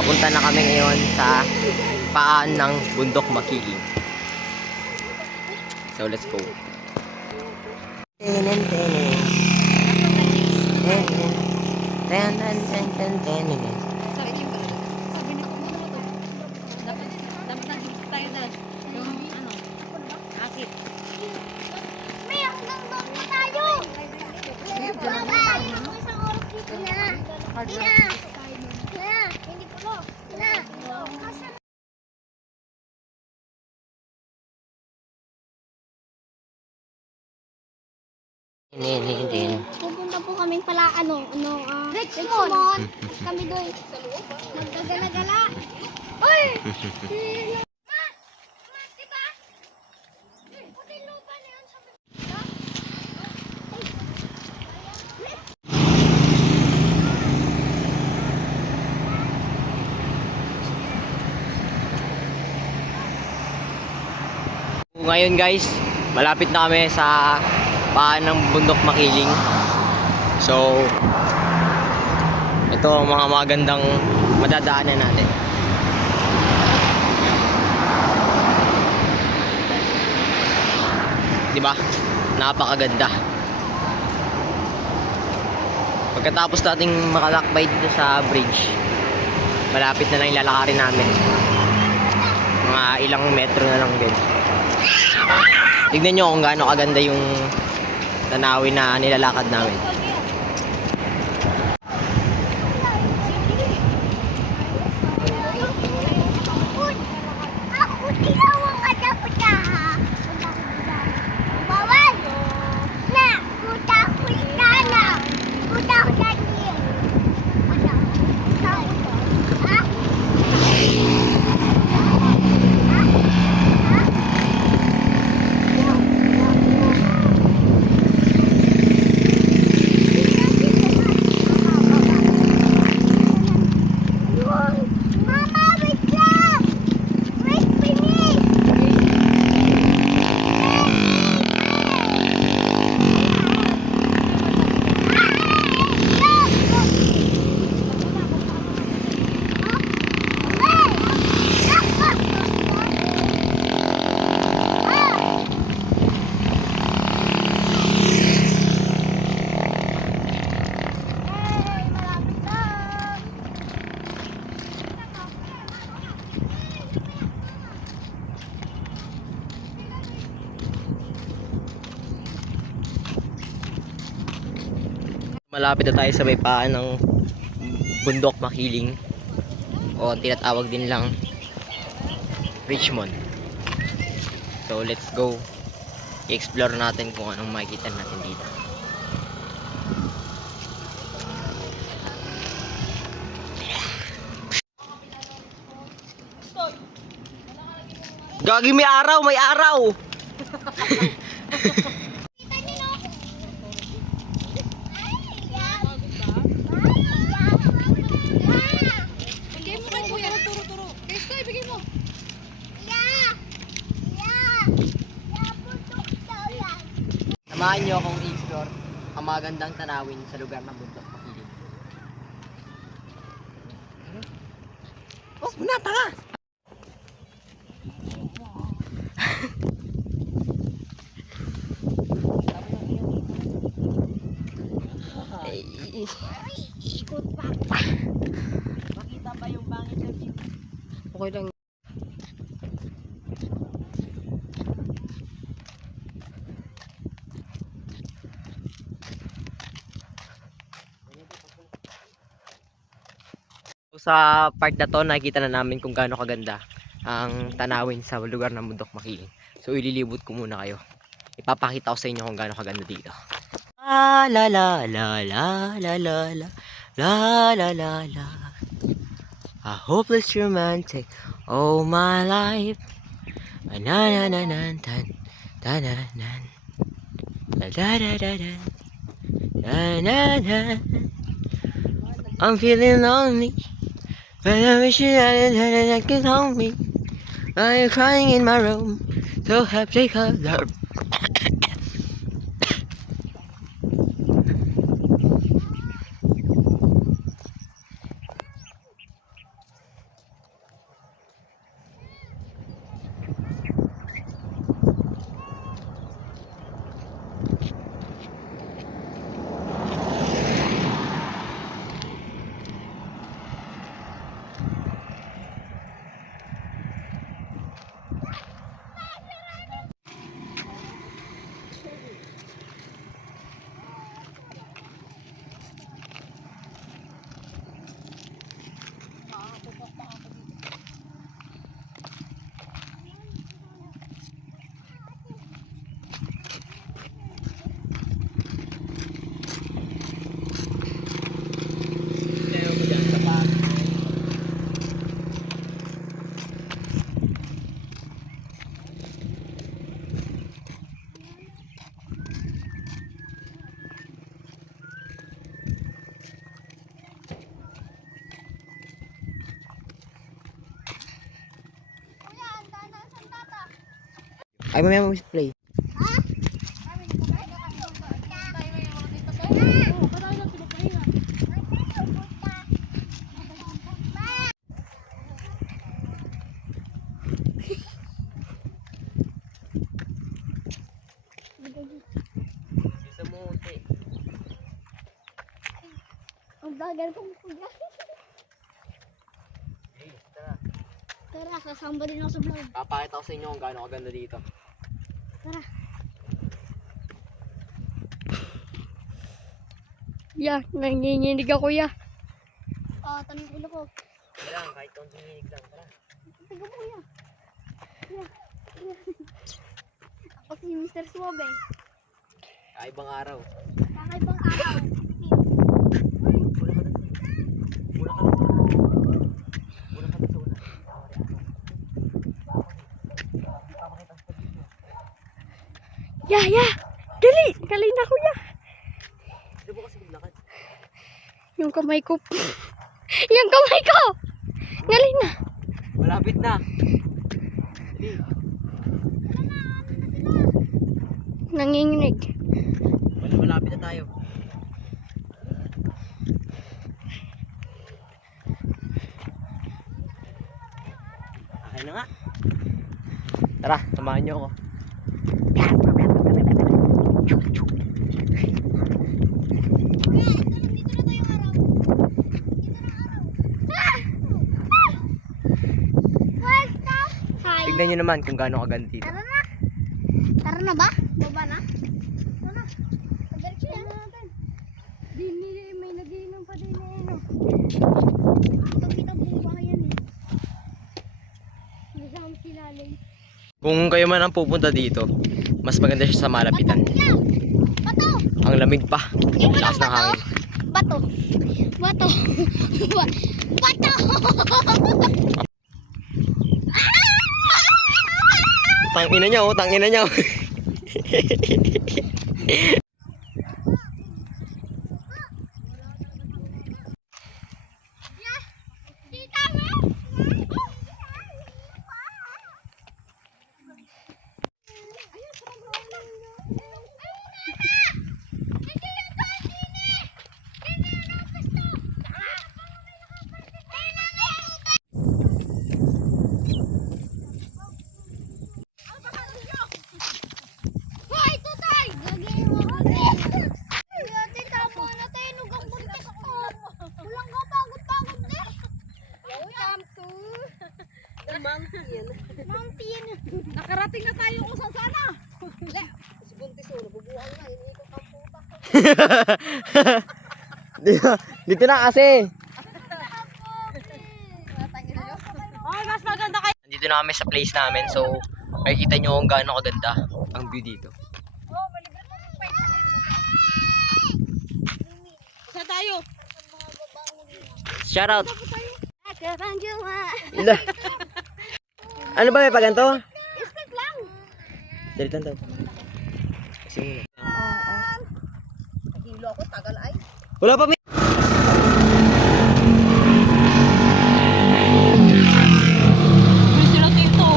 Papunta na kami ngayon sa paan ng bundok Makiling. So let's go. Tenen tenen. Tenen. Tenen tenen tenen. Sabi ni ko mo to. Dapat tayo dahil. Yung ano? Akit. May hanggang doon pa tayo. Bye-bye. Ako isang oras dito na. Hindi ko lo. Tenen. Pupunta po kaming pala Richmond. Kami doon. Magdagala-gala. Oy! Ma! Ma, diba? Puti lupa na yun sa Ngayon guys, malapit na kami sa paan ng bundok Makiling. So ito ang mga magandang madadaanan natin. Diba? Napakaganda. Pagkatapos nating makalakbay dito sa bridge, malapit na lang ilalakarin namin. Mga ilang metro na lang din. Tignan nyo kung gaano kaganda yung tanawin na nilalakad namin. Malapit na tayo sa may paan ng bundok Makiling, o tinatawag din lang Richmond. So let's go, i-explore natin kung anong makikita natin dito. Gagi, may araw, may araw. Bigay mo kay kuya. Turo. Kesto, ibigay mo. Samahan nyo akong i-explore ang magandang tanawin sa lugar ng bundok Makiling. Oh, bunata ka! ikot pa. Makita pa yung bangit na view. Okay lang. Sa part na to, nakikita na namin kung gaano kaganda ang tanawin sa lugar ng bundok Makiling. So ililibot ko muna kayo. Ipapakita ko sa inyo kung gaano kaganda dito. La la la la la la la la la la la la. A hopeless romantic all my life. Na na na na tan ta na na da da da da da na na. I'm feeling lonely, but I wish you had that could hold me. I'm crying in my room, so happy color. Ay, mamaya mo play. Bisa mo, te. Ang bagal kong kuya. Hey, tara. Tara, sasamba din ako sa vlog. Papakita ko sa inyo kung gaano kaganda dito. Tara. Ya, nanginginig ako ya. Tanong ulo ko. Kailangan, kahit konting hinig lang. Tara. Tiga mo kuya. Kuya. Ako si Mr. Suave. Kaibang araw. Kakaibang araw. Muna ka dun. Muna ka dun. Muna ka dun sa una. Ya, ya. Dali, dali na kuya. Hindi mo kasi maglakad. Yung kamay ko. Yung kamay ko. Ngalin na. Malapit na. Nanginginig. Malapit na tayo. Okay na nga. Tara, samahan niyo ako. Hi. Tignan niyo naman kung gaano kaganda dito. Tara na. Tara na ba? Baba na? Tara na. Pagdireksyon na natin. May nagiinom pa din eh. No? Kita buba yan eh. Nasaan kilalim. Kung kayo man ang pupunta dito, mas maganda siya sa malapitan. Yan. Bato. Ang lamig pa. Yung Lakas ng hangin. Bato. Bato. Bato. Tangina niya oh, tangina niya oh. Kita mo? Hoy, tutay! Gagawin mo kami! Ate, tama na tayo. Nugang buntis ko. Walang ka, pagod-pagod din. Welcome to the mountain. Mountain. Nakarating na tayo kung saan sana. Si Buntis o, nabubuhay na. Iniikot ang puta. Dito na kasi. Ay, mas maganda kayo. Nandito na kami sa place namin, so makikita nyo kung gaano kaganda ang view dito. Saan tayo? Shout out. Karanjuma. Ila. Ano ba may paganto? Step lang. Dalit lang daw. Kasi muna. Nahilo ako, tagal ay. Wala pa may... Sila dito.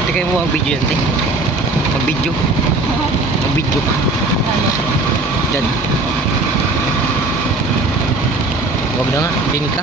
Hindi kayo mo mag-video yan, te. Mag-video. Mag-video ka. Diyan. Huwag na nga, dinig ka.